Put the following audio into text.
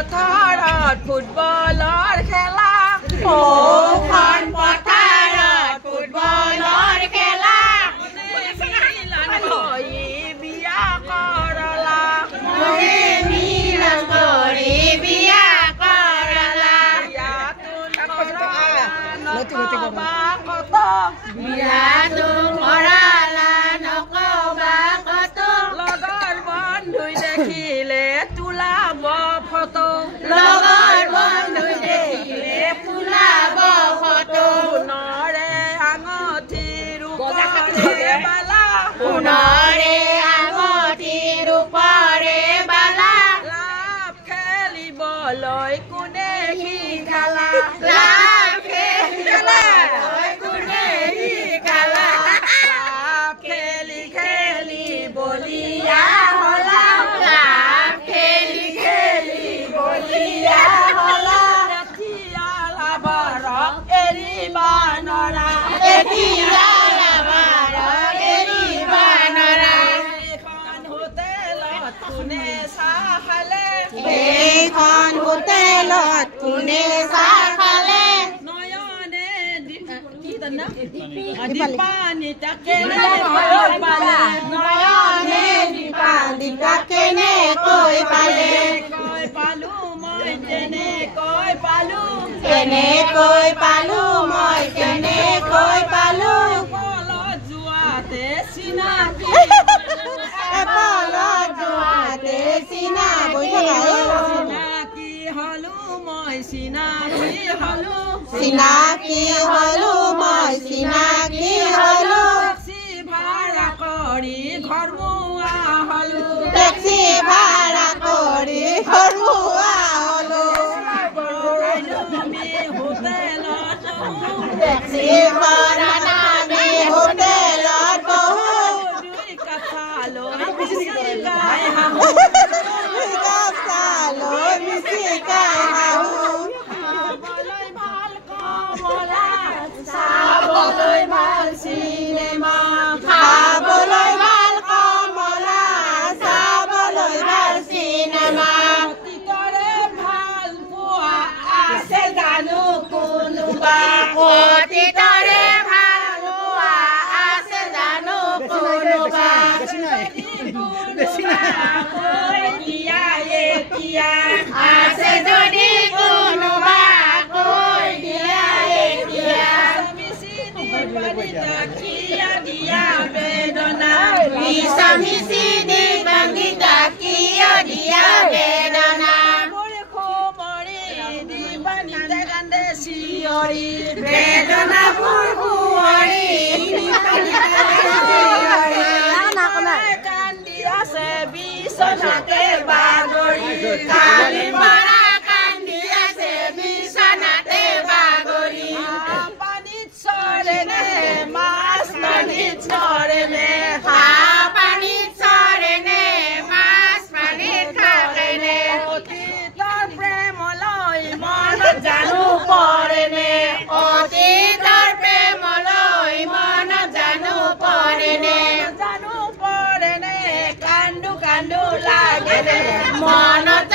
পথাৰত ফুটবলৰ খেলা সৌখন পথাৰত ফুটবলৰ খেলা বিয়া কৰলা মিলন কৰি বিয়া কৰালা বিয়াতো কৰালা নকবা কত লগৰ বন্ধুই দেখিলে তোলাব ফটো লগৰ বন্ধুই দেখিলে ফুলাব ফটো সোণৰে আঙঠি ৰূপৰে বালা সোণৰে আঙঠি ৰূপৰে বালা লাভ খেলিবলৈ কোনে শিকালা লাভ খেলিবলৈ কোনে শিকালা লাভ খেলি খেলি বলিয়া হলা লাভ খেলি খেলি বলিয়া হলা এতিয়া লাভাৰক এৰিবা নৰা এতিয়া লাভাৰক এৰিবা নৰা এইখন হোটেলত কোনে চাহ খালে এইখন হোটেলত কোনে চাহ খালে নয়নে দীপানিতা কেনেকৈ পালে নয়নে দীপানিতা কেনেকৈ পালে কৈ পালো মই তেনেকৈ পালো কেনেকৈ পালো মই কেনেকৈ পালো কলত যোৱাতে চিনাকি এপলত যোৱাতে চিনাকি হলো মই চিনাকি হলো চিনাকি হলো মই চিনাকি হলো টেক্সি ভাড়া কৰি ঘৰ মুৱা হলো টেক্সি ভাড়া কৰি ঘৰুৱা হলো হোটেলত টেক্সি ভাড়া নামি হোটেলত বহো দুই কথা লৈ গাই হাঁহো লৈ মিচিকাই হাঁহো চাবলৈ ভাল কমলা চাবলৈ ভাল চিনেমা খাবলৈ ভাল কমলা চাবলৈ ভাল চিনেমা অতীতৰে ভাল পোৱা আছে জানো কোনোবা অতীতৰে ভাল পোৱা আছে জানো কোনোবা আছে যদি কোনোবা কৈ দিয়া এতিয়া মিছামিছি দিবাংগিতা কিয় দিয়া বেদনা বেদনাবোৰ কুঁৱৰী কান্দি আছে বিচনাতে বাগৰি কালি পৰা কান্দি আছে বিচনাতে বাগৰি পানীত চৰেনে মাছ নদীত চৰেনে হাঁহ পানীত চৰেনে মাছ পানীত থাকেনে অতীতৰ প্ৰেমলৈ মনত জানো পৰেনে অতীতৰ প্ৰেমলৈ মনত জানো পৰেনে জানো পৰেনে কান্দো কান্দো লাগেনে মনত